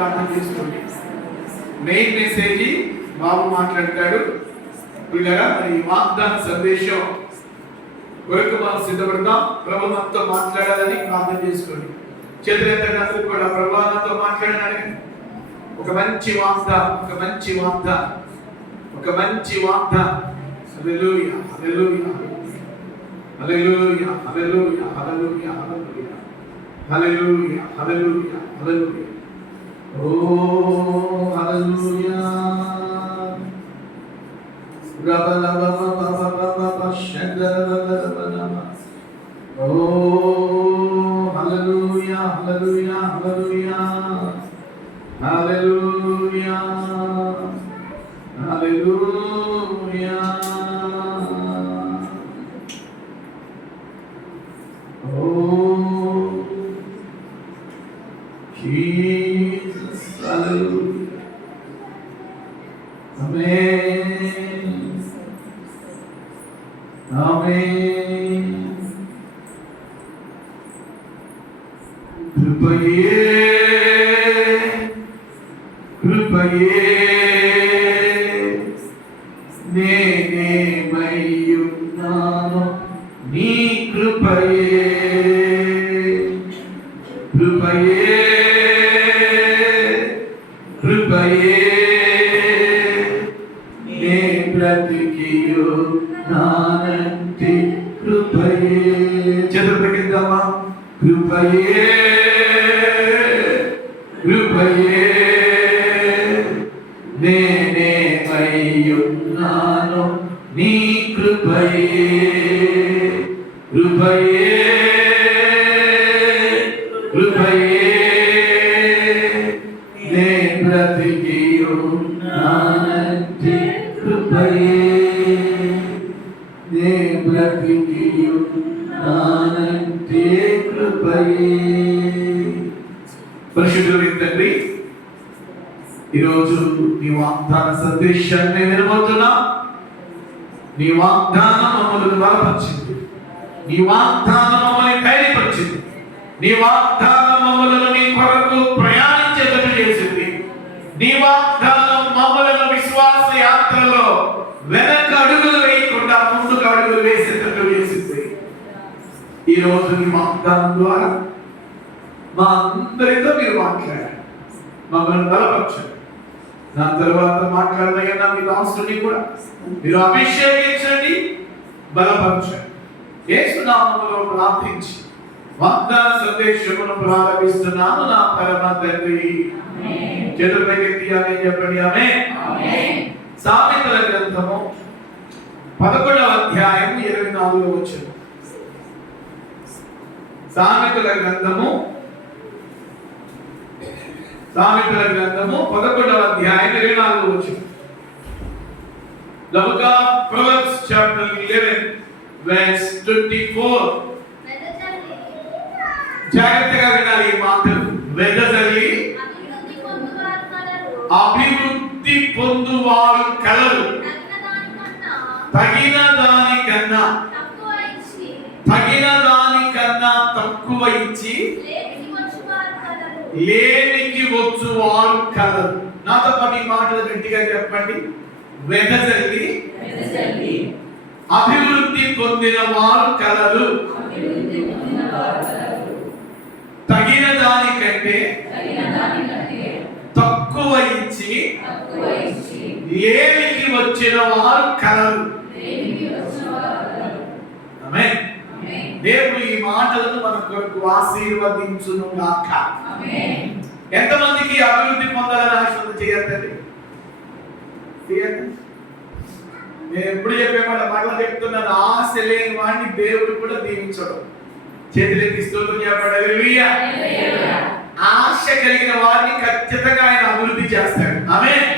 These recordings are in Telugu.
ప్రార్థన చేసుకోండి. మెయిన్ మెసేజ్ బాబు మాట్లాడతాడు. వీళ్ళరా మరి వాగ్దాన సందేశం కొరకు మనం సిద్ధపడతాం. ప్రభు మనతో మాట్లాడాలని ప్రార్థన చేసుకోండి. చేతులెత్తడానికి కూడా ప్రభు నాతో మాట్లాడాలని ఒక మంచి వాగ్దా, ఒక మంచి వాగ్దా, ఒక మంచి వాగ్దా. హల్లెలూయా, హల్లెలూయా, హల్లెలూయా, హల్లెలూయా, హల్లెలూయా, హల్లెలూయా, హల్లెలూయా, హల్లెలూయా. ఓ హల్లెలూయా. ఓ హల్లెలూయా, హల్లెలూయా, హల్లెలూయా, హల్లెలూయా, హల్లెలూయా. ఓ జీసస్, హల్లెలూయా. ఆమేన్, ఆమేన్. కృపయే, కృపయే నేనేమయ్యున్నాను, నీ కృపయే, కృపయే, కృపయే నే బ్రతికియున్నానంటి కృపయే. చేతులు పెట్టిద్దామా? కృపయే, కృపయే నేనేమయ్యున్నాను, నీ కృపయే, కృపయే, కృపయే నే బ్రతికియున్నానంటి కృపయే, నే బ్రతికియున్నానంటి కృపయే. పరిశుద్ధుడైన తండ్రి, ఈరోజు నీ వాగ్దాన సందేశాన్ని వినబోతున్నా. నీ వాగ్దానం మమ్మల్ని బలపరిచింది, నీ వాగ్దానం మమ్మల్ని ధైర్యపరిచింది, నీ వాగ్దానం మమ్మల్ని నీ కొరకు ప్రయాణించేటట్టు చేసింది, నీ వాగ్దానం మమ్మల్ని విశ్వాస యాత్రలో వెనక అడుగులు వేయకుండా ముందుకు అడుగులు వేసేటట్టు చేసింది. ఈరోజు నీ వాగ్దానం ద్వారా మా అందరితో మీరు మాట్లాడారు, మమ్మల్ని బలపరచండి. నా తర్వాత మాట్లాడదగిన మీ దాసుని కూడా మీరు అభిషేకించండి, బలపరచండి. యేసు నామములో ప్రార్థించి వాగ్దాన సందేశమును ప్రారంభిస్తున్నాను నా పరమ తండ్రి. చేతులు పైకెత్తి ఆమేన్ చెప్పండి. ఆమేన్. సామెతల గ్రంథము 11వ అధ్యాయం 24వ వచనం. సామెతల గ్రంథము 11వ అధ్యాయం 24వ వచనం. The book of Proverbs chapter 11 verse 24. జాగ్రత్తగా వినాలి ఈ మాటలు. వెదజల్లి అభివృద్ధి పొందువారు కలరు, తగిన దానికన్నా తక్కువ ఇచ్చి లేనికి వచ్చువారు కలరు. నాతో పాటు ఈ మాటలు గట్టిగా చెప్పండి. వెదజల్లి అభివృద్ధి పొందిన వారు కలరు, తగిన దానికంటే తక్కువ ఇచ్చి లేనికి వచ్చిన వారు కలరు. ఆమేన్. దేవుడు ఈ మాటలను మన కొరకు ఆశీర్వదించును గాక. ఎంతమందికి అభివృద్ధి పొందాలని ఆశ చేయద్దండి. నేను ఎప్పుడు చెప్పే మళ్ళీ చెప్తున్నాను, ఆశ లేని వాడిని దేవుడు కూడా దీవించడు. చేతులెత్తి స్తోత్రం చెప్పండి. హల్లెలూయా. ఆశ కలిగిన వారిని ఖచ్చితంగా ఆయన అభివృద్ధి చేస్తాడు. ఆమేన్.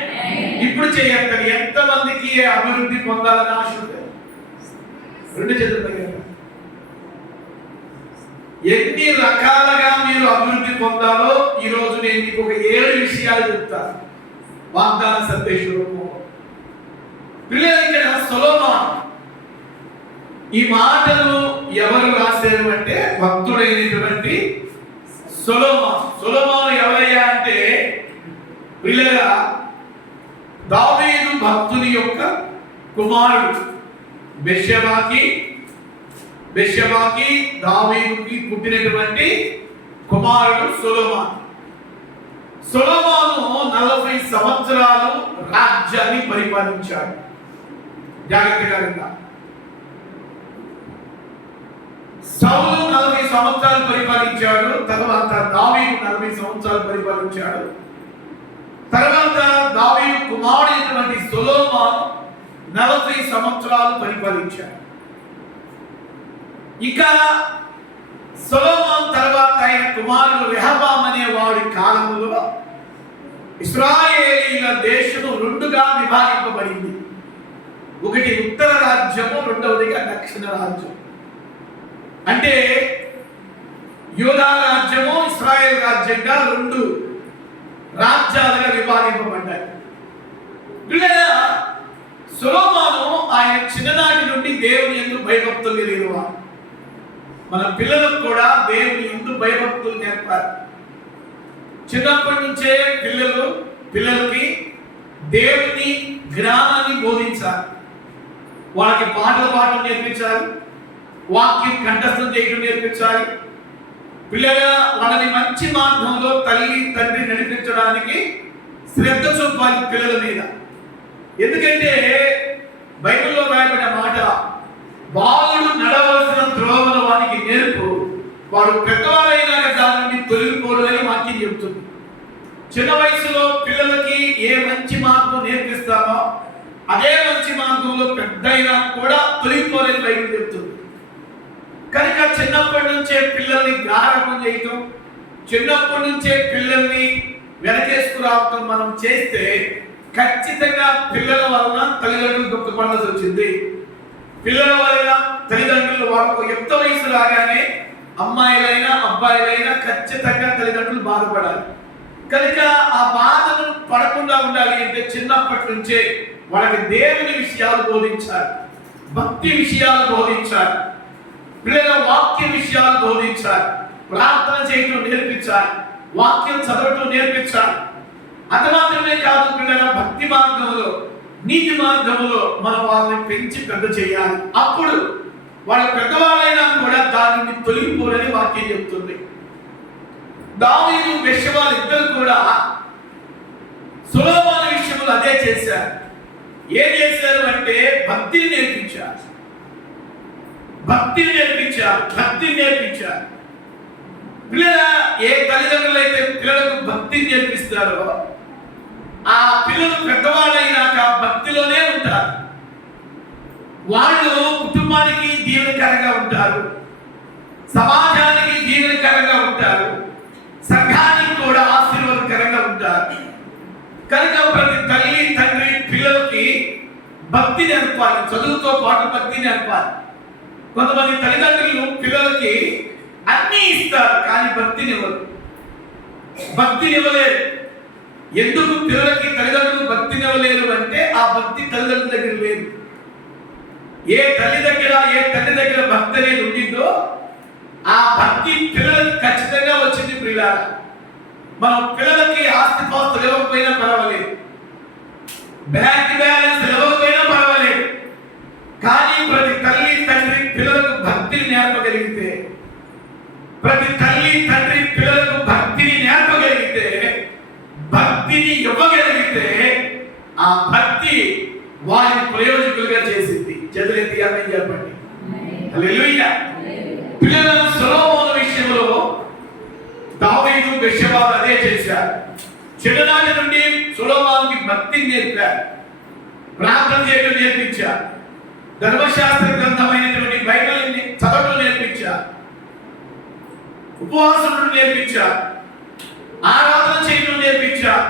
ఇప్పుడు చేయొద్దండి. ఎంతమందికి అభివృద్ధి పొందాలని ఆశ ఉంది? రెండు చేతులు పైకి. ఎన్ని రకాలుగా మీరు అభివృద్ధి పొందాలో ఈ రోజు నేను మీకు ఒక 7 విషయాలు చెప్తాను. వాగ్దాన సందేశంలో పిల్లలు ఇక్కడ సొలొమోను ఈ మాటలు ఎవరు రాశారు అంటే భక్తుడైనటువంటి సొలొమోను. సొలొమోను ఎవరయ్యా అంటే పిల్లగా దావీదు భక్తుని యొక్క కుమారుడు బెత్షెబాకి దావీదుకి పుట్టినటువంటి కుమారుడు సొలొమోను 40 సంవత్సరాలు రాజ్యాన్ని పరిపాలించాడు. జాగ్రత్తగా విన్నా. సౌలు 40 సంవత్సరాలు పరిపాలించాడు. తర్వాత దావీదు 40 సంవత్సరాలు పరిపాలించాడు. తర్వాత దావీదు కుమారుడైనటువంటి సొలొమోను 40 సంవత్సరాలు పరిపాలించాడు. ఇక సొలొమోను తర్వాత ఆయన కుమారుడు రెహబాము అనే వాడి కాలంలో ఇశ్రాయేలీయుల దేశము 2గా విభజింపబడింది. ఒకటి ఉత్తర రాజ్యము, రెండవదిగా దక్షిణ రాజ్యం. అంటే యూదా రాజ్యము, ఇశ్రాయేల్ రాజ్యంగా 2 రాజ్యాలుగా విభజింపబడ్డాయి. సొలొమోను ఆయన చిన్ననాటి నుండి దేవుని యందు భయభక్తులు కలిగినవాడు. మన పిల్లలకు కూడా దేవుని యందు భయభక్తులు నేర్పాలి. చిన్నప్పటి నుంచే పిల్లలకి దేవుని జ్ఞానాన్ని బోధించాలి. వాళ్ళకి పాటలు పాడటం నేర్పించాలి, వాక్యం కంఠస్థం చేయడం నేర్పించాలి. పిల్లగా వాళ్ళని మంచి మార్గంలో తల్లి తండ్రి నడిపించడానికి శ్రద్ధ చూపాలి పిల్లల మీద. ఎందుకంటే బైబిల్లో రాయబడిన మాట, బాలుడు నడవలసిన త్రోవను వానికి నేర్పు, వాడు పెద్దవాడైనాక దాని నుండి తొలగిపోడు అని వాక్యం చెబుతుంది. చిన్న వయసులో పిల్లలకి ఏ మంచి మార్గం నేర్పిస్తామో అదే మంచి మార్గంలో పెద్దయినా కూడా తొలగిపోలేని బైబిల్ చెబుతుంది. కనుక చిన్నప్పటి నుంచే పిల్లల్ని గారపం చేయటం, చిన్నప్పటి నుంచే పిల్లల్ని వెనకేసుకురావటం మనం చేస్తే ఖచ్చితంగా పిల్లల వలన తల్లిదండ్రులు దుఃఖపడాల్సి వచ్చింది. పిల్లల వలన తల్లిదండ్రులు వాళ్ళకు యుక్త వయసు రాగానే అమ్మాయిలైనా అబ్బాయిలైనా ఖచ్చితంగా తల్లిదండ్రులు బాధపడాలి. కనుక ఆ బాధను పడకుండా ఉండాలి అంటే చిన్నప్పటి నుంచే వాళ్ళకి దేవుని విషయాలు బోధించాలి, భక్తి విషయాలు బోధించాలి, పిల్లల వాక్య విషయాలు బోధించాలి, ప్రార్థన చేయటం నేర్పించాలి, వాక్యం చదవటం నేర్పించాలి. అది మాత్రమే కాదు, పిల్లల భక్తి మార్గంలో నీతి మార్గంలో మనం వాళ్ళని పెంచి పెద్ద చేయాలి. అప్పుడు వాళ్ళ పెద్దవాళ్ళైనా కూడా దాని నుండి తొలగిపోరని వాక్యం చెప్తుంది. దావీదు బెత్షెబాలు ఇద్దరు కూడా సొలొమోను విషయంలో అదే చేశారు. ఏం చేశారు అంటే భక్తిని నేర్పించారు. పిల్లల ఏ తల్లిదండ్రులు అయితే పిల్లలకు భక్తిని నేర్పిస్తారో ఆ పిల్లలు పెద్దవాళ్ళైనాక భక్తిలోనే ఉంటారు. వాళ్ళు కుటుంబానికి దీవెనకరంగా ఉంటారు, సమాజానికి దీవెనకరంగా ఉంటారు, సంఘానికి కూడా ఆశీర్వాదకరంగా ఉంటారు. కనుక ప్రతి తల్లి తండ్రి పిల్లలకి భక్తి నేర్పాలి, చదువుతో పాటు భక్తి నేర్పాలి. కొంతమంది తల్లిదండ్రులు పిల్లలకి అన్నీ ఇస్తారు కానీ భక్తినివ్వలేరు. ఎందుకు పిల్లలకి తల్లిదండ్రులు భక్తినివ్వలేరు అంటే ఆ భక్తి తల్లిదండ్రుల దగ్గర లేదు. ఏ తల్లి దగ్గర భక్తి అనేది ఉండిందో ఆ భక్తి పిల్లలకి ఖచ్చితంగా వచ్చింది. పిల్లలు మనం పిల్లలకి ఆస్తిపాస్తులు ఇవ్వకపోయినా పర్వాలేదు, బ్యాంక్ బ్యాలెన్స్ ఇవ్వకపోయినా పర్వాలేదు, కానీ ప్రతి తల్లి తండ్రి పిల్లలకు భక్తిని నేర్పగలిగితే, భక్తిని ఇవ్వగలిగితే ఆ భక్తి వారిని ప్రయోజకులుగా చేసింది. చేతులెత్తి ఆమేన్ చెప్పండి. హల్లెలూయా. పిల్లల సొలొమోను విషయంలో దావీదు బెత్షెబాలు అదే చేశారు. చిన్ననాటి నుండి సొలొమోనుకి భక్తిని నేర్పారు, ప్రార్థన చేయడం నేర్పించారు, ధర్మశాస్త్ర గ్రంథమైనటువంటి బైబిల్ని చదవడం నేర్పించారు, ఉపవాసం నేర్పించారు, ఆరాధన చేయడం నేర్పించారు,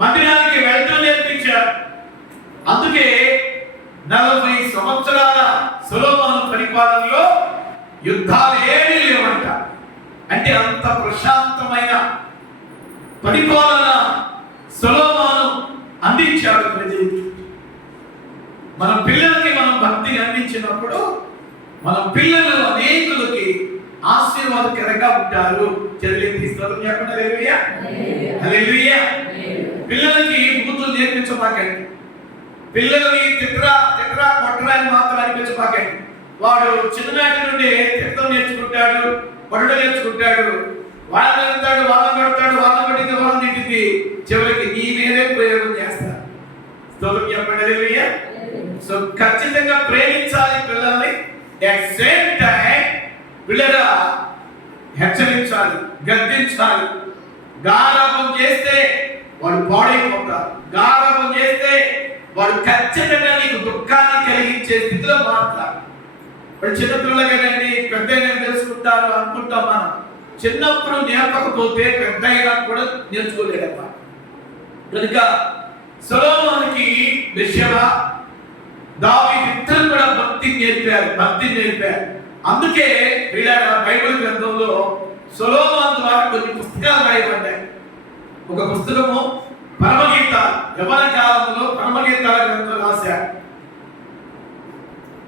మందిరానికి వెళ్ళడం నేర్పించారు. అందుకే 40 సంవత్సరాల సొలొమోను పరిపాలనలో యుద్ధాలు ఏమీ లేవంట. అంటే అంత ప్రశాంతమైన పరిపాలన సొలొమోను అందించాడు ప్రజలకి. మన పిల్లలకి మనం భక్తిని అందించినప్పుడు మన పిల్లలు అనేకులకి ఆశీర్వాదకరంగా ఉంటారు. చదివి స్తోత్రం చెప్పండి. హల్లెలూయా. హల్లెలూయా. పిల్లలకి బూతులు నేర్పించమాకండి. పిల్లల్ని తిట్రా కొట్టరా అని మాత్రం అనిపించమాకండి. వాడు చిన్ననాటి నుండి తిట్టడం నేర్చుకుంటాడు, కొట్టడం నేర్చుకుంటాడు. వాళ్ళని వెళ్తాడు, వాళ్ళని కొడతాడు, వాళ్ళని కొట్టింది, వాళ్ళని తిట్టింది, చివరికి నీ మీదే ప్రయోగం చేస్తారు. స్తోత్రం చెప్పండి. హల్లెలూయా. సో ఖచ్చితంగా ప్రేమించాలి పిల్లల్ని. అట్ సేమ్ టైం పిల్లల హెచ్చరించాలి, గద్దించాలి. గారాబం చేస్తే వాడు పాడైపోతారు. గారాబం చేస్తే వాడు ఖచ్చితంగా నీకు దుఃఖాన్ని కలిగించే స్థితిలో మారుతారు. వాడు చిన్నపిల్లలు కదండి, పెద్ద తెలుసుకుంటారు అనుకుంటాం మనం. చిన్నప్పుడు నేర్పకపోతే పెద్ద అయినా కూడా నేర్చుకోలేదమ్మా. కనుక సొలొమోనుకి బెత్షెబా, దావీదు ఇద్దరు కూడా భక్తి నేర్పారు. అందుకే బైబిల్ గ్రంథంలో సొలొమోను ద్వారా కొన్ని పుస్తకాలు రాయబడ్డాయి. ఒక పుస్తకము పరమగీతాలు, యవ్వన కాలంలో పరమగీతాల గ్రంథం రాశాడు.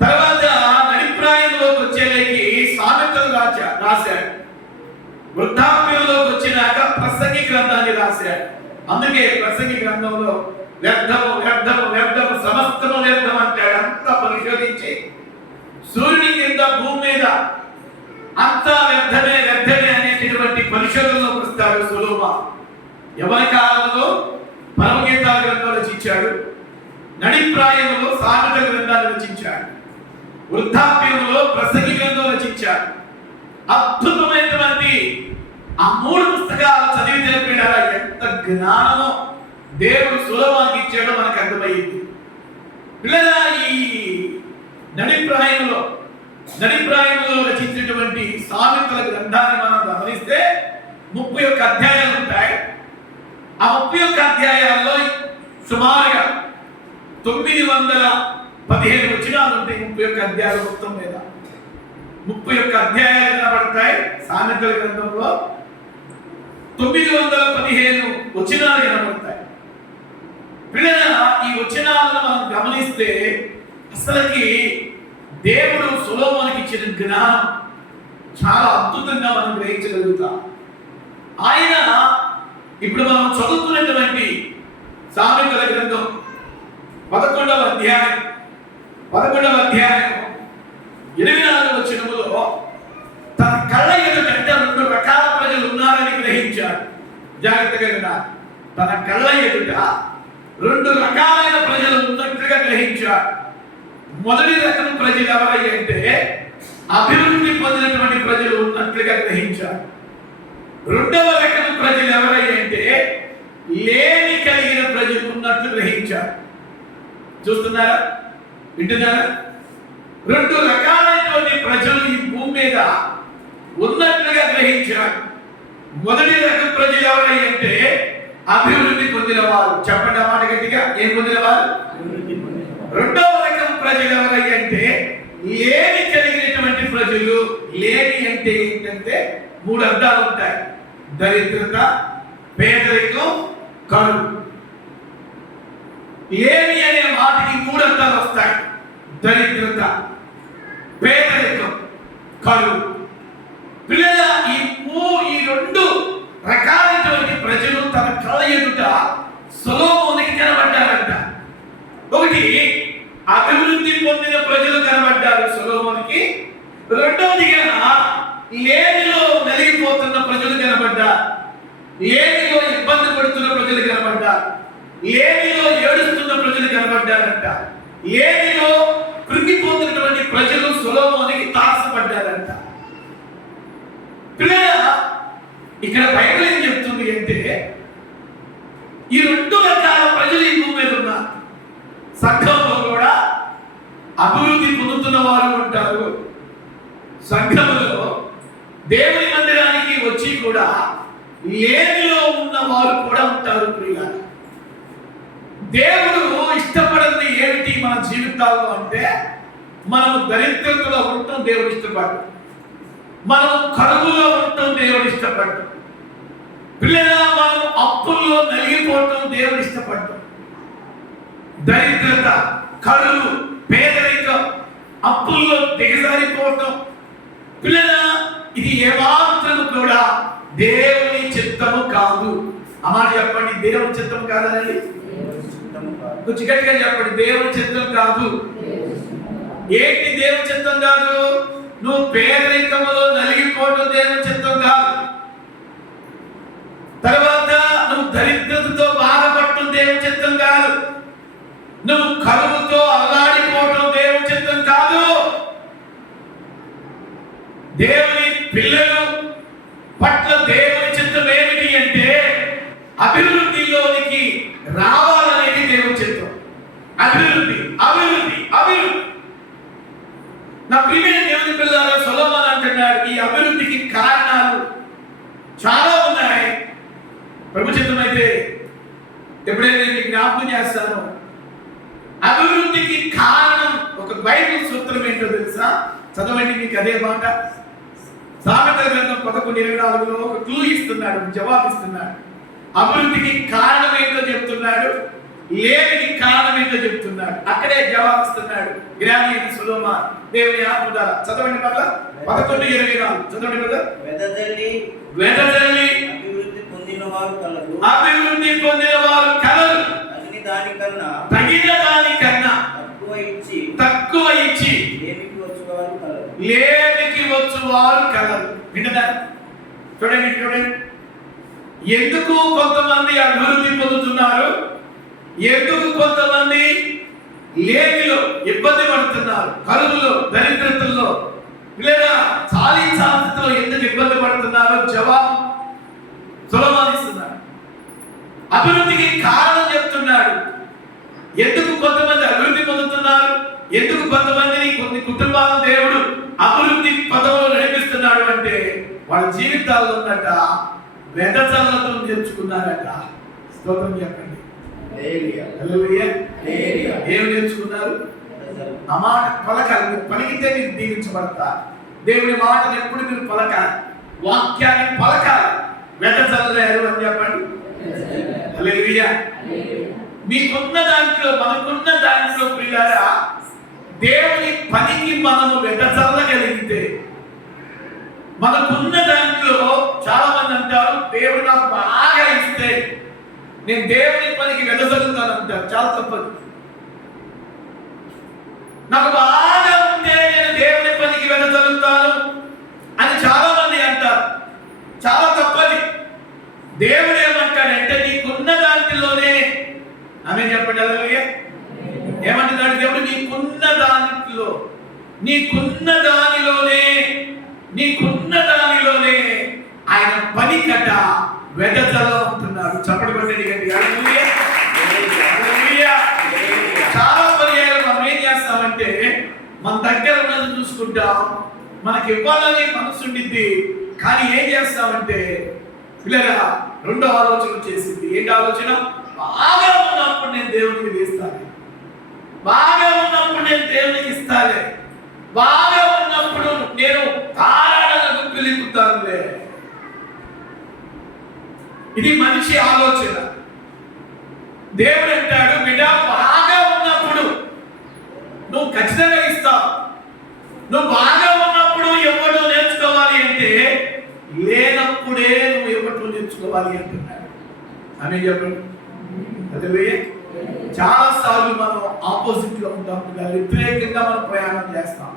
తర్వాత నడిప్రాయంలోకి వచ్చేలేకి సామెతలు రాశాడు. వృద్ధాప్యంలోకి వచ్చినాక ప్రసంగి గ్రంథాన్ని రాశాడు. అందుకే ప్రసంగి గ్రంథంలో వ్యర్థము సమస్తము వ్యర్థం అంటాడు. అంతా పరిశోధించి సూర్యుని కింద భూమి మీద అంతా వ్యర్థమే అనేటటువంటి పరిశోధనలోకి వస్తాడు సొలొమోను. యవ్వన కాలంలో పరమగీతాల గ్రంథం రచించాడు. నడిప్రాయంలో సామెతల గ్రంథాన్ని రచించాడు. వృద్ధాప్యంలో ప్రసంగి గ్రంథం రచించాడు. అద్భుతమైనటువంటి ఆ 3 పుస్తకాలు చదివి తెలిపినారా ఎంత జ్ఞానమో దేవుడు సొలొమోనుకి ఇచ్చాడో మనకు అర్థమైంది. పిల్లల ఈ నడిప్రాయంలో రచించినటువంటి సామెతల గ్రంథాన్ని మనం గమనిస్తే 31 అధ్యాయాలు ఉంటాయి. ఆ 31 అధ్యాయాల్లో సుమారుగా 915 వచనాలు ఉంటాయి. 31 అధ్యాయాలు మొత్తం మీద 31 అధ్యాయాలు కనబడతాయి. సామెతల గ్రంథంలో 915 వచనాలు కనబడతాయి. పిల్లల ఈ వచనాలను మనం గమనిస్తే అసలుకి దేవుడు సొలొమోనుకి ఇచ్చిన జ్ఞానం చాలా అద్భుతంగా మనం గ్రహించగలుగుతాం. ఆయన ఇప్పుడు మనం చదువుతున్నటువంటి సామెతల గ్రంథం 11వ అధ్యాయం 24వ వచనములో తన కళ్ళ ఎదుట 2 రకాల ప్రజలు ఉన్నారని గ్రహించాడు. జాగ్రత్తగా వినాలి. తన కళ్ళ ఎదుట 2 రకాలైన ప్రజలు ఉన్నట్లుగా గ్రహించాడు. మొదటి రకం ప్రజలు ఎవరంటే అభివృద్ధి పొందినటువంటి ప్రజలు ఉన్నట్లుగా గ్రహించాడు. రెండవ రకం ప్రజలు ఎవరంటే లేమి కలిగిన ప్రజలు ఉన్నట్లు గ్రహించాడు. చూస్తున్నారా, వింటున్నారా? 2 రకాలైనటువంటి ప్రజలు ఈ భూమి మీద ఉన్నట్లుగా గ్రహించాడు. మొదటి రకం ప్రజలు ఎవరంటే అభివృద్ధి పొందిన వారు. చెప్పండి ఆ మాట గట్టిగా. ఏం పొందిన వారు? రెండవ రకం ప్రజలు ఎవరంటే లేమి కలిగినటువంటి ప్రజలు. లేమి అంటే ఏంటంటే 3 అర్థాలు ఉంటాయి. దరిద్రత, పేదరికం, కరువు. లేమి అనే మాటకి 3 అర్థాలు వస్తాయి. దరిద్రత, పేదరికం, కరువు. పిల్లల ఈ 2 రకాలైనటువంటి ప్రజలు తన కళ్ళ ఎదుట సొలొమోనుకి కనబడ్డారంట. ఒకటి అభివృద్ధి పొందిన ప్రజలు కనబడ్డారు సొలొమోనుకి. రెండవదిగా లేమిలో నలిగిపోతున్న ప్రజలు కనబడ్డారు. లేమిలో ఇబ్బంది పడుతున్న ప్రజలు కనబడ్డారు. లేమిలో ఏడుస్తున్న ప్రజలు కనబడ్డారంట. లేమిలో కృంగిపోతున్నటువంటి ప్రజలు సొలొమోనుకి తారసపడ్డారంట. ఇక్కడ బైబిల్ ఏం చెప్తుంది అంటే ఈ 2 రకాల ప్రజలు ఈ భూమి మీద ఉన్నారు. సంఘంలో కూడా అభివృద్ధి పొందుతున్న వారు ఉంటారు. సంఘములో దేవుని మందిరానికి వచ్చి కూడా లేమిలో ఉన్న వారు కూడా ఉంటారు. ప్రియులారా, దేవుడు ఇష్టపడని ఏమిటి మన జీవితాల్లో అంటే మనము దరిద్రతలో ఉండటం దేవుడు ఇష్టపడడు. మనం కరువులో ఉండటం దేవుడు ఇష్టపడడు. పిల్లల మనం అప్పుల్లో నలిగిపోవటం దేవుడు ఇష్టపడడు. దరిద్రత, కరువు, పేదరికం, అప్పుల్లో దిగజారిపోవటం పిల్లల ఇది ఏమాత్రం కూడా దేవుని చిత్తము కాదు. ఆ మాట చెప్పండి, దేవుని చిత్తం కాదనండి. కొంచెం గట్టిగా చెప్పండి, దేవుని చిత్తం కాదు. ఏంటి దేవుని చిత్తం కాదు? నువ్వు పేదరికములో నలిగిపోవడం దేవుని చిత్తం కాదు. తర్వాత నువ్వు దరిద్రతతో బాధపడటం దేవుని చిత్తం కాదు. నువ్వు కరువుతో అల్లాడిపోవడం దేవుని చిత్తం కాదు. దేవుని పిల్లలు పట్ల దేవుని చిత్తం ఏమిటి అంటే అభివృద్ధిలోనికి రావాలనేది దేవుని చిత్తం. అభివృద్ధి అభివృద్ధి అభివృద్ధి. నా ప్రియమైన దేవుని పిల్లలారా, సొలొమోను అంటున్నాడు, ఈ అభివృద్ధికి కారణాలు చాలా ఉన్నాయి. ప్రభు చిత్తమైతే ఎప్పుడైతే నేను జ్ఞాపకం చేస్తాను. అభివృద్ధికి కారణం ఒక బైబిల్ సూత్రం ఏంటో తెలుసా? చదవండి, మీకు అదే మాట. సామెతల గ్రంథం 11:24లో ఒక క్లూ ఇస్తున్నాడు, జవాబు ఇస్తున్నాడు. అభివృద్ధికి కారణం ఏంటో చెప్తున్నాడు, లేమికి కారణం ఏంటో చెప్తున్నాడు. అక్కడే జవాబు ఇస్తున్నాడు జ్ఞాని అయిన సొలొమోను. దేవుని ఆత్మ ద్వారా చదవండి మళ్ళా 11:24 చదవండి కదా. వెదజల్లి అభివృద్ధి పొందిన వారు కలరు, తగిన దానికన్నా తక్కువ ఇచ్చి లేమికి వచ్చువారు కలరు. వింటున్నారు? చూడండి చూడండి, ఎందుకు కొంతమంది అభివృద్ధి పొందుతున్నారు, ఎందుకు కొంతమంది లేమిలో ఇబ్బంది పడుతున్నారు, కరువులో దరిద్రతల్లో లేదా చాలీచాలో ఎందుకు ఇబ్బంది పడుతున్నారో జవాబు సొలొమోను ఇస్తున్నాడు. అభివృద్ధికి కారణం చెప్తున్నాడు. ఎందుకు కొంతమంది అభివృద్ధి పొందుతున్నారు, ఎందుకు కొంతమందిని కొన్ని కుటుంబాలను దేవుడు అభివృద్ధి పదవులు నడిపిస్తున్నాడు అంటే వాళ్ళ జీవితాల్లో ఉన్నట వెదజల్లతో నేర్చుకున్నారట. స్తోత్రం చెప్పండి. ఏమి నేర్చుకున్నారు? ఆ మాట పలకాలి. పలికితే మీరు దీవించబడతారు. దేవుని మాటను ఎప్పుడు మీరు పలకాలి, వాక్యాన్ని పలకాలి. వెదజల్లారు అని చెప్పండి. హల్లెలూయా. మీకున్న దాంట్లో, మనకున్న దాంట్లో ప్రియులారా, దేవుని పనికి మనము వెదజల్లగలిగితే, మనకున్న దాంట్లో చాలా మంది అంటారు, దేవుడు నాకు బాగా ఇస్తే నేను దేవుని పనికి వెదజల్లుతాను అంటారు. చాలా తప్పదు. నాకు బాగా ఉంటే నేను దేవుని పనికి వెదజల్లుతాను అని చాలా మంది అంటారు. చాలా తప్పది. దేవుడు ఏమంటాడంటే నీకున్న దాంట్లోనే, ఆమె చెప్పండి హల్లెలూయా. ఏమంటున్నాడు దేవుడు? నీకున్న దాంట్లో, నీకున్న దానిలోనే ఆయన పనికట వెదజల్ల ఉంటున్నాడు. చప్పటి కొట్టండి గట్టిగా. హల్లెలూయా హల్లెలూయా. చాలా పర్యాయాలు మనం ఏం చేస్తామంటే మన దగ్గర ఉన్నది చూసుకుంటాం, మనకి ఇవ్వాలని మనసు ఉండిద్ది, కానీ ఏం చేస్తామంటే పిల్లగా రెండో ఆలోచన చేసింది. ఏంటి ఆలోచన? బాగా ఉన్నప్పుడు నేను దేవునికి వేస్తాను, బాగా ఉన్నప్పుడు నేను దేవునికి ఇస్తాలే, బాగా ఉన్నప్పుడు నేను తారాడలకు పిలుపుతానులే. ఇది మనిషి ఆలోచన. దేవుడు అంటాడు, బిడ్డ బాగా ఉన్నప్పుడు నువ్వు ఖచ్చితంగా ఇస్తావు. నువ్వు బాగా ఉన్నప్పుడు ఇవ్వడం నేర్చుకోవాలి అంటే లేనప్పుడే నువ్వు ఇవ్వటం నేర్చుకోవాలి అంటున్నాడు. అని చెప్పండి. అదే చాలా సార్లు మనం ఆపోజిట్ లో ఉంటాం, వ్యతిరేకంగా మనం ప్రయాణం చేస్తాం.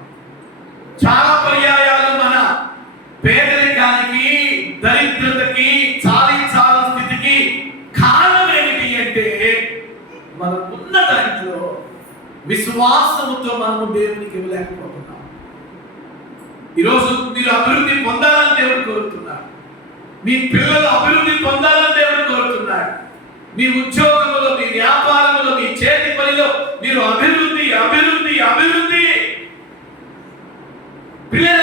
చాలా పర్యాయాలు మన పేదరికానికి, దరిద్రతకి, చాలీచాల స్థితికి కారణం ఏమిటి అంటే మనకున్న దాంట్లో విశ్వాసముతో మనము దేవునికి ఇవ్వలేకపోతున్నాం. ఈరోజు మీరు అభివృద్ధి పొందాలని దేవుడు కోరుతున్నాడు. మీ పిల్లలు అభివృద్ధి పొందాలని దేవుడు కోరుతున్నాడు. మీ ఉద్యోగంలో, మీ వ్యాపారంలో, మీ చేతి పనిలో మీరు అభివృద్ధి అభివృద్ధి అభివృద్ధి. పిల్లల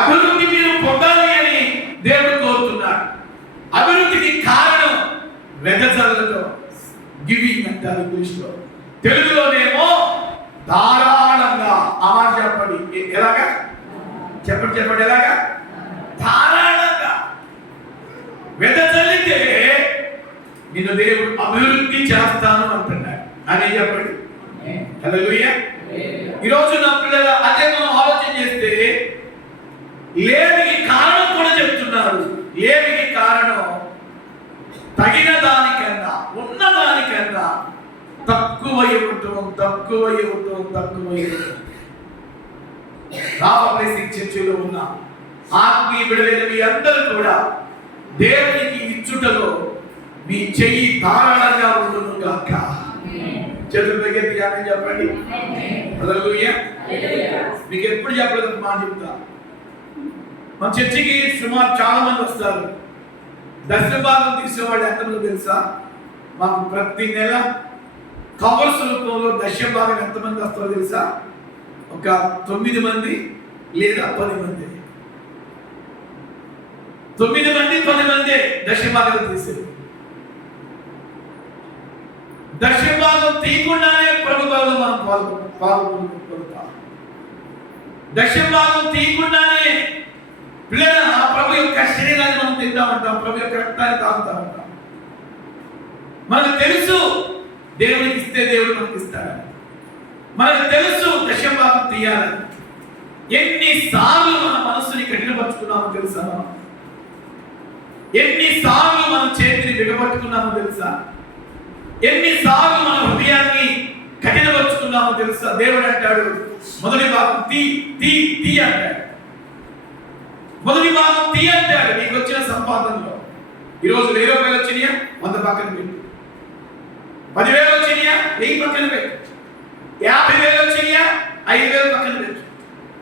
అభివృద్ధి మీరు పొందాలి అని దేవుడు కోరుతున్నాడు. అభివృద్ధికి కారణం వెదజల్లడం, గివింగ్ అంటారు ఇంగ్లీష్లో. తెలుగులోనేమో ధారాళంగా. ఆ మాట చెప్పండి. ఎలాగా చెప్పండి చెప్పండి ఎలాగా? ధారాళంగా వెదజల్లితే నిన్ను దేవుడు అభివృద్ధి చేస్తాను అంటున్నాడు. అని చెప్పండి. హల్లెలూయా. ఈరోజు నా పిల్లల అదే మనం ఆలోచన చేస్తే లేమికి కారణం కూడా చెప్తున్నారు. లేమికి కారణం తగిన దానికన్నా ఉన్న దానికన్నా తక్కువ ఇవ్వటం. రామప్రసింగ్ చర్చిలో ఉన్న ఆత్మీయ బిడ్డలైన మీ అందరూ కూడా దేవునికి ఇచ్చుటలో మీ చెయ్యి ధారాళంగా ఉండును గాక. చేతుల దగ్గర ధ్యానం చెప్పండి. హల్లెలూయా. మీకు ఎప్పుడు చెప్పలేదు మాట చెప్తా. మన చర్చికి సుమారు చాలా మంది వస్తారు. దశమ భాగం తీసేవాళ్ళు ఎంతమంది తెలుసా? మాకు ప్రతి నెల కవర్స్ రూపంలో దశమ భాగం ఎంతమంది వస్తారో తెలుసా? ఒక 9 మంది లేదా 10 మంది. 9 మంది 10 మంది దశమ భాగం తీసేది. దశమ భాగం తీయకుండానే ప్రభుత్వాలు మనం పాల్గొంటాం. దశమ భాగం తీయకుండానే పిల్లల ప్రభు యొక్క శరీరాన్ని మనం తింటా ఉంటాం, ప్రభు యొక్క రక్తాన్ని తాగుతా ఉంటాం. మనకు తెలుసు దేవునికి ఇస్తే దేవుడు మనకి ఇస్తాడని. మనకు తెలుసు దశమ భాగం తీయాలని. ఎన్నిసార్లు మన మనసుని కఠినపరుచుకున్నామో తెలుసా? ఎన్నిసార్లు మన చేతిని బిగపట్టుకున్నామో తెలుసా? ఎన్నిసార్లు మన హృదయాన్ని కఠినపరుచుకున్నామో తెలుసా? దేవుడు అంటాడు మొదటి భాగం తీ అంటాడు. మొదటి భాగం తీ అంటాడు. నీకు వచ్చిన సంపాదనలో ఈరోజు 1000 రూపాయలు వచ్చినాయా 100 పక్కన పెట్టు. 10,000 వచ్చినాయా 1000 పక్కన పెట్టు. 50,000 వచ్చినాయా 5,000 పక్కన పెట్టు.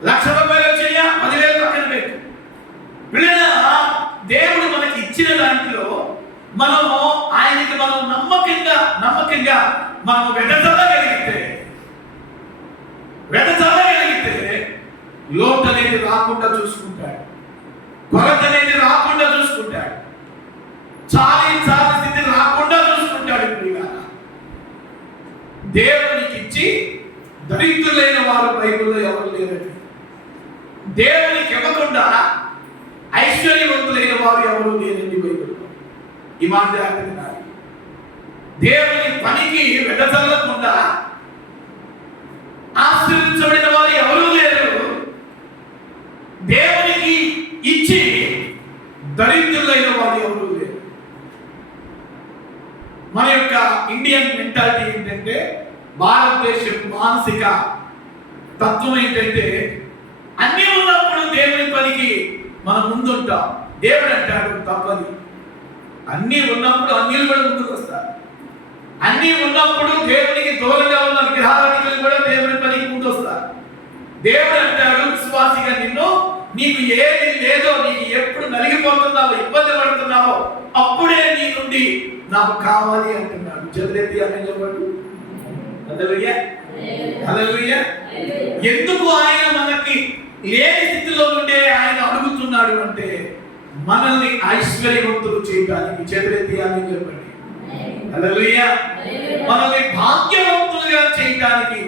1,00,000 రూపాయలు వచ్చినాయా 10,000 పక్కన పెట్టు. పిల్లల దేవుడు మనకి ఇచ్చిన దాంట్లో మనము ఆయనకి మనం నమ్మకంగా మనం వెదజల్లగలిగితే లోటు అనేది రాకుండా చూసుకుంటాడు. కొరత అనేది రాకుండా చూసుకుంటాడు. చాలి స్థితి రాకుండా చూసుకుంటాడు. దేవునికి ఇచ్చి దరిద్రులైన వారు బైబిల్లో ఎవరు లేరండి. దేవునికి ఇవ్వకుండా ఐశ్వర్యవంతులైన వారు ఎవరు లేరండి బైబిల్లో. ఈ మాట జాగ్రత్తగా దేవుని పనికి వెదజల్లకుండా ఆశీర్వదించబడిన వారు ఎవరూ లేరు. దేవునికి ఇచ్చి దరిద్రులైన వారు ఎవరూ లేరు. మన యొక్క ఇండియన్ మెంటాలిటీ ఏంటంటే, భారతదేశం మానసిక తత్వం ఏంటంటే, అన్నీ ఉన్నప్పుడు దేవుని పనికి మనం ముందుంటాం. దేవుడు అంటాడు తప్పది. అన్నీ ఉన్నప్పుడు అన్యులు కూడా ముందుకు వస్తారు. అన్నీ ఉన్నప్పుడు దేవునికి దూరంగా ఉన్న విగ్రహారాధికులు కూడా దేవుని పనికి ముందు వస్తారు. దేవుడు అంటాడు విశ్వాసిగా నీకు ఏది లేదో, నీకు ఎప్పుడు నలిగిపోతున్నావో, ఇబ్బంది పడుతున్నావో అప్పుడే నీ నుండి నాకు కావాలి అంటున్నాడు. చదివేది అని చెప్పండి. హల్లెలూయా, హల్లెలూయా. ఎందుకు ఆయన మనకి లేని స్థితిలో నుండే ఆయన అడుగుతున్నాడు అంటే, మనల్ని ఐశ్వర్యవంతులు చేయడానికి. చేతులెత్తి అని చెప్పండి. హల్లెలూయా. మనల్ని భాగ్యవంతులుగా చేయడానికి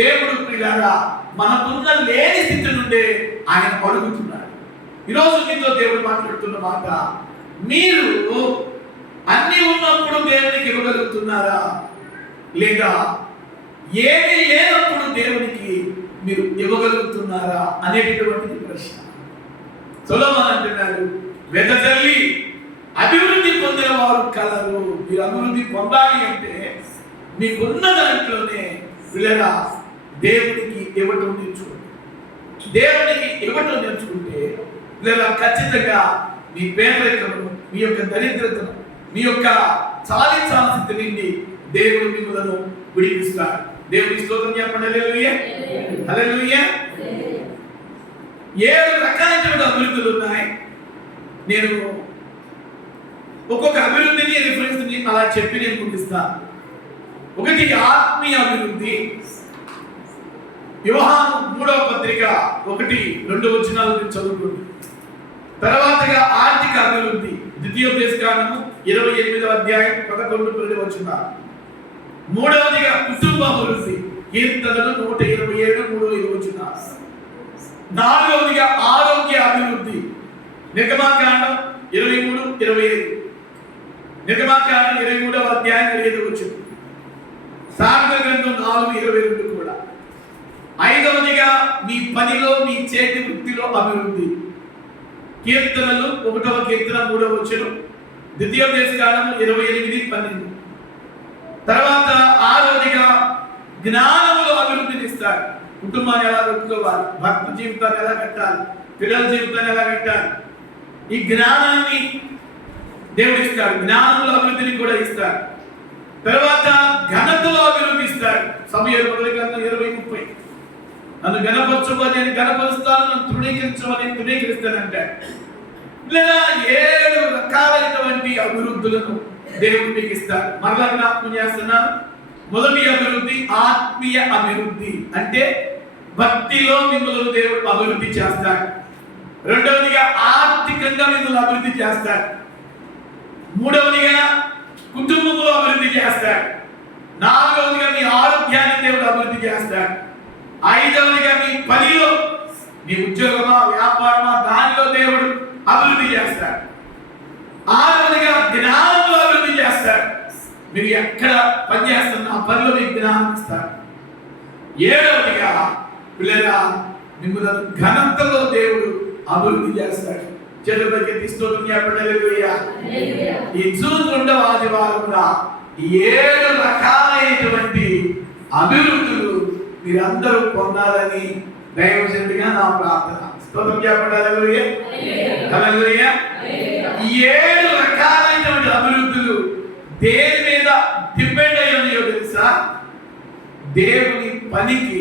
దేవుడు పిల్లారా మనకున్న లేని స్థితి నుండే ఆయన అడుగుతున్నాడు. ఈరోజు మీతో దేవుడు మాట్లాడుతున్న మాట, మీరు అన్ని ఉన్నప్పుడు దేవునికి ఇవ్వగలుగుతున్నారా, లేదా ఏమీ లేనప్పుడు దేవునికి మీరు ఇవ్వగలుగుతున్నారా అనేటటువంటి ప్రశ్న. సొలొమోను అంటున్నాడు, వెదజల్లి అభివృద్ధి పొందిన వారు కలరు. మీరు అభివృద్ధి పొందాలి అంటే మీకున్న దాంట్లోనే పిల్లరా దేవునికి ఇవ్వటం నేర్చుకోండి. దేవునికి ఇవ్వటం నేర్చుకుంటే లేదా ఖచ్చితంగా మీ పేదరికము, మీ యొక్క దరిద్రతను, మీ యొక్క చాలించాల్సిన స్థితి నుండి దేవుడు మిమ్మలను విడిపిస్తాడు. దేవునికి స్తోత్రం చెప్పండి. హల్లెలూయా, హల్లెలూయా. 7 రకాలైన అభివృద్ధులు ఉన్నాయి. నేను ఒక్కొక్క అభివృద్ధిని రిఫరెన్స్ అలా చెప్పి నేను ముగిస్తాను. ఒకటి ఆత్మీయ అభివృద్ధి. యోహాను 3వ పత్రిక 1-2 వచనాలు చదువుకోండి. తర్వాతగా ఆర్థిక అభివృద్ధి, ద్వితీయోపదేశకాండము 28వ అధ్యాయం 11-12 వచనాలు. మూడవదిగా కుటుంబ అభివృద్ధి, కీర్తనలు 127 3-5 వచనాలు. నాలుగవదిగా ఆరోగ్య అభివృద్ధి, నిర్గమాకాండం 23-25, నిర్గమాకాండం 23వ అధ్యాయం 25 వచనం. సామెతల గ్రంథం 4:22 కూడా. ఐదవదిగా మీ పనిలో, మీ చేతి వృత్తిలో అభివృద్ధి, కీర్తనలు 1వ కీర్తన 3వ వచనం, ద్వితీయోపదేశకాండము 28:12. తర్వాత ఆరవదిగా జ్ఞానములో అభివృద్ధిని ఇస్తాడు. కుటుంబాన్ని ఎలా పెట్టుకోవాలి, భక్త జీవితాన్ని ఎలా కట్టాలి, పిల్లల జీవితాన్ని ఎలా కట్టాలి, ఈ జ్ఞానాన్ని దేవుడు ఇస్తాడు. జ్ఞానంలో అభివృద్ధిని కూడా ఇస్తాడు. తర్వాత ఘనతలో అభివృద్ధి ఇస్తాడు. సమూయేలు మొదటి గ్రంథం 20:30. నన్ను గణపరచుకొని నేను గణపరుస్తాను, నన్ను తృణీకరించమని తృణీకరిస్తానంటాడు. లేదా 7 రకాలైనటువంటి అభివృద్ధులను దేవుడు మీకు ఇస్తాడు. మరలా జ్ఞాపకం చేస్తున్నాను. మొదటి అభివృద్ధి ఆత్మీయ అభివృద్ధి, అంటే భక్తిలో మిమ్మల్ని దేవుడు అభివృద్ధి చేస్తాడు. రెండవదిగా ఆర్థికంగా మిమ్మల్ని అభివృద్ధి చేస్తాడు. మూడవదిగా కుటుంబంలో అభివృద్ధి చేస్తాడు. నాలుగవదిగా మీ ఆరోగ్యాన్ని దేవుడు అభివృద్ధి చేస్తాడు. ఐదవదిగా మీ పనిలో, మీ ఉద్యోగమా వ్యాపారమా దానిలో దేవుడు అభివృద్ధి చేస్తాడు. ఆరవదిగా జ్ఞానంలో అభివృద్ధి చేస్తాడు. మీరు ఎక్కడ పనిచేస్తున్నా ఆ పనిలో మీకు జ్ఞానం ఇస్తాడు. ఏడవదిగా పిల్లల మిమ్మల్ని ఘనతలో దేవుడు అభివృద్ధి చేస్తాడు. చెరువుకి తీసుకోవడం ఈ జూన్ 2వ ఆదివారం 7 రకాలైనటువంటి అభివృద్ధులు మీరందరూ పొందాలని దైవజనుడిగా నా ప్రార్థన. స్తోత్రం చెప్పండి. హల్లెలూయా, హల్లెలూయా. 7 రకాలైనటువంటి అభివృద్ధులు దేని మీద డిపెండ్ అయి ఉన్నాయో తెలుసా? దేవుని పనికి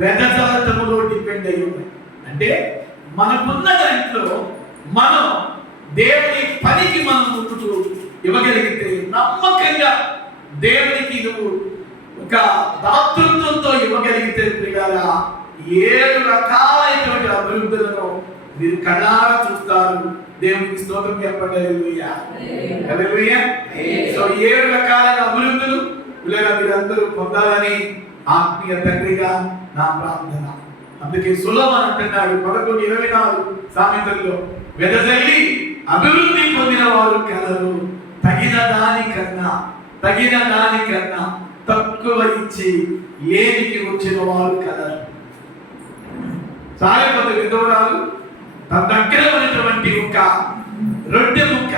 వెదజల్లటములో డిపెండ్ అయి ఉన్నాయి. అంటే మనకున్న దాంట్లో మనం దేవుని పనికి మనం ముందుకు ఇవ్వగలిగితే, నమ్మకంగా దేవునికి నువ్వు ఒక దాతృత్వంతో ఇవ్వగలిగితే ప్రియులారా 7 రకాలైనటువంటి అభివృద్ధులను మీరు కళ్ళారా చూస్తారు. దేవునికి స్తోత్రం చెప్పండి. హల్లెలూయా, హల్లెలూయా. సో 7 రకాలైన అభివృద్ధులు పిల్లలు మీరందరూ పొందాలని ఆత్మీయ తండ్రిగా నా ప్రార్థన. అందుకే సొలొమోను అంటున్నాడు 11:24 సామెతల్లో, వెదజల్లి అభివృద్ధి పొందిన వారు కలరు, తగిన దానికన్నా తక్కువ ఇచ్చి లేనికి వచ్చిన వారు కలరు. సారెపతి విధవరాలు తన దగ్గర ఉన్నటువంటి ఒక రొట్టె ముక్క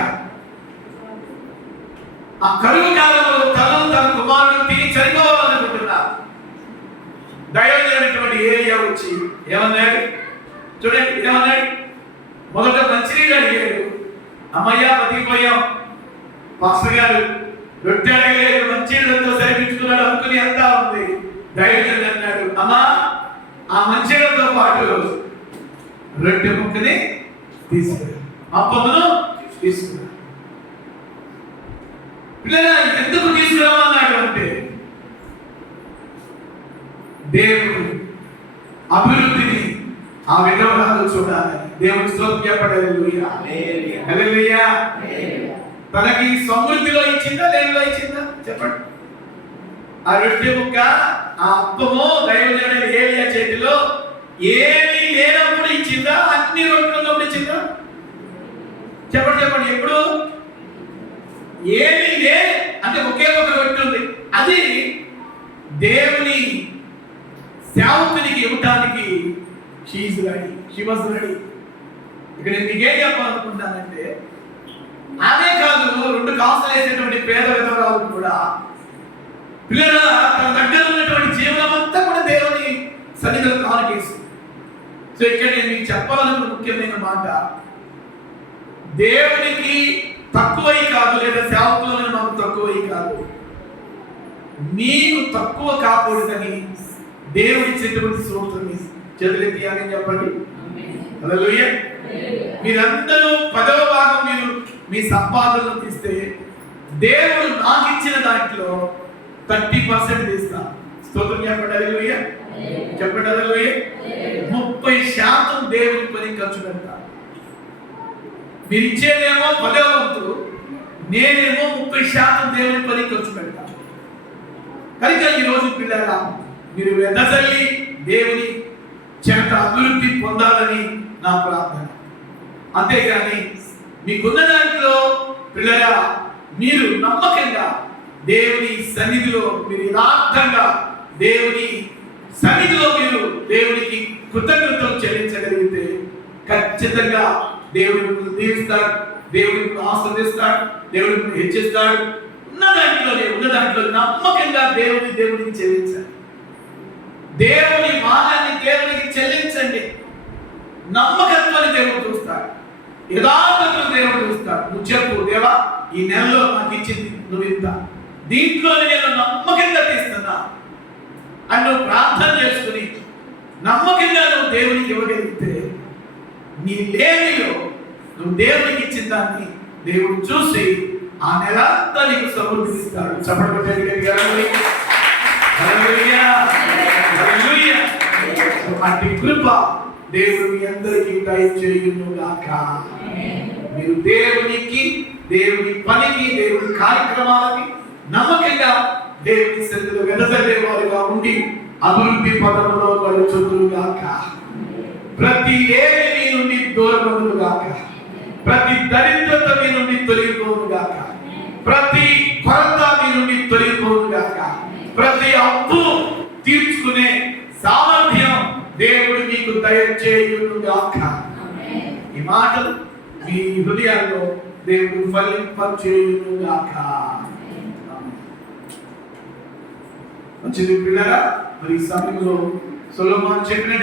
ఆ కరువు కాలంలో తన కుమారుడు తిని చనిపోవాలనుకుంటున్నారు. దైవజనుడైనటువంటి ఏలియా వచ్చి ఏమన్నాడు చూడండి, ఏమన్నాడు? మొదట మంచినీళ్ళు అడిగాడు. అమ్మయ్యా బతికిపోయాం, పాస్టర్ గారు రొట్టె అడగలేదు, మంచినీళ్ళతో సరిపించుకున్నాడు అనుకుని అంతా ఉంది. దైవజనుడు అన్నాడు, అమ్మా ఆ మంచినీళ్ళతో పాటు రొట్టె ముక్కని తీసుకురా, అప్పమును తీసుకురా. పిల్లలు ఎందుకు తీసుకురామన్నాడు అంటే దేవుడు అభివృద్ధిని ఆ విధవరాలు చూడాలని. దేవుని స్తోత్రం చెప్పండి. హల్లెలూయా, హల్లెలూయా. తనకి సమృద్ధిలో ఇచ్చిందా లేనిలో ఇచ్చిందా చెప్పండి. ఆ రొట్టె ముక్క ఆ అప్పము దైవజనుడైన ఏలియా చేతిలో ఏమీ లేనప్పుడు ఇచ్చిందా, అన్ని రొట్టెలు ఉన్నప్పుడు ఇచ్చిందా చెప్పండి చెప్పండి. ఎప్పుడు ఏమీ లేదు అంటే ఒకే ఒక రొట్టె ఉంది, అది దేవుని సేవకునికి ఇవ్వటానికి షీ వాజ్ రెడీ. ఇక్కడ నేను మీకేం చెప్పాలనుకుంటానంటే, ఆమె కాదు 2 కాసులు వేసేటువంటి పేద విధవరాలు కూడా పిల్లల తన దగ్గర ఉన్నటువంటి జీవనం అంతా కూడా దేవుని సన్నిధిలో కానుకేసి. సో ఇక్కడ నేను మీకు చెప్పాలనుకున్న ముఖ్యమైన మాట, దేవునికి తక్కువై కాదు, లేదా సేవకులను మాకు తక్కువై కాదు, మీకు తక్కువ కాకూడదని దేవుడి ఇచ్చేటువంటి స్తోత్రం. చేతులెత్తి ఆమేన్ చెప్పండి. హల్లెలూయా. మీరందరూ 10వ భాగం మీరు మీ సంపాదనలు తీస్తే, దేవుడు నాకు ఇచ్చిన దాంట్లో 30% తీస్తాను. స్తోత్రం చెప్పండి. హల్లెలూయా, చెప్పండి. హల్లెలూయా. 30% దేవుని పని ఖర్చు పెడతాను. మీరు ఇచ్చేదేమో 10వ వంతు, నేనేమో 30% దేవుని పని ఖర్చు పెడతాను. కనుక ఈరోజు పిల్లల మీరు వెదజల్లి దేవుని చేత అభివృద్ధి పొందాలని నా ప్రార్థన. అంతేగాని మీకున్న దాంట్లో పిల్లల మీరు నమ్మకంగా దేవుని సన్నిధిలో మీరు యథార్థంగా దేవుని సన్నిధిలో మీరు దేవునికి కృతజ్ఞతలు చెల్లించగలిగితే ఖచ్చితంగా దేవుడు దీవిస్తాడు. దేవుడు ఇప్పుడు ఆశీర్వదిస్తాడు, దేవుడు ఇప్పుడు హెచ్చిస్తాడు. ఉన్న దాంట్లో నమ్మకంగా దేవునికి చెల్లించాలి. దేవుని మానాన్ని దేవునికి చెల్లించండి. నమ్మకత్వాన్ని దేవుడు చూస్తాడు, యథార్థతను దేవుడు చూస్తాడు. నువ్వు చెప్పు, దేవా ఈ నెలలో నాకు ఇచ్చింది నువ్వు ఇంత, దీంట్లోనే నేను నమ్మకంగా తీస్తున్నా అని నువ్వు ప్రార్థన చేసుకుని నమ్మకంగా నువ్వు దేవునికి ఇవ్వగలిగితే నీ లేమిలో నువ్వు దేవునికి ఇచ్చిన దాన్ని దేవుడు చూసి ఆ నెల అంతా నీకు సమృద్ధిస్తాడు. అట్టి కృప దేవుడు మీ అందరికీ దయచేయునుగాక. మీరు దేవుని పనికి, దేవుని కార్యక్రమాలకి నమ్మకంగా దేవుని సన్నిధిలో వెదజల్లే వారిగా ఉండి అభివృద్ధి పదములో గడుచుదురుగాక. ప్రతి ఏమి మీ నుండి దూరమగునుగాక. ప్రతి దరిద్రత మీ నుండి తొలగిపోనుగాక. ప్రతి కొరత మీ నుండి తొలగిపోనుగాక. ప్రతి అప్పు తీర్చుకునే సామర్థ్యం దేవుడు మీకు దయచేయునుగాక. ఈ మాటలు మీ హృదయాల్లో దేవుడు ఫలింపచేయునుగాక. మంచిది పిల్లరా, మరి ఈ సమయంలో సొలొమోను చెప్పిన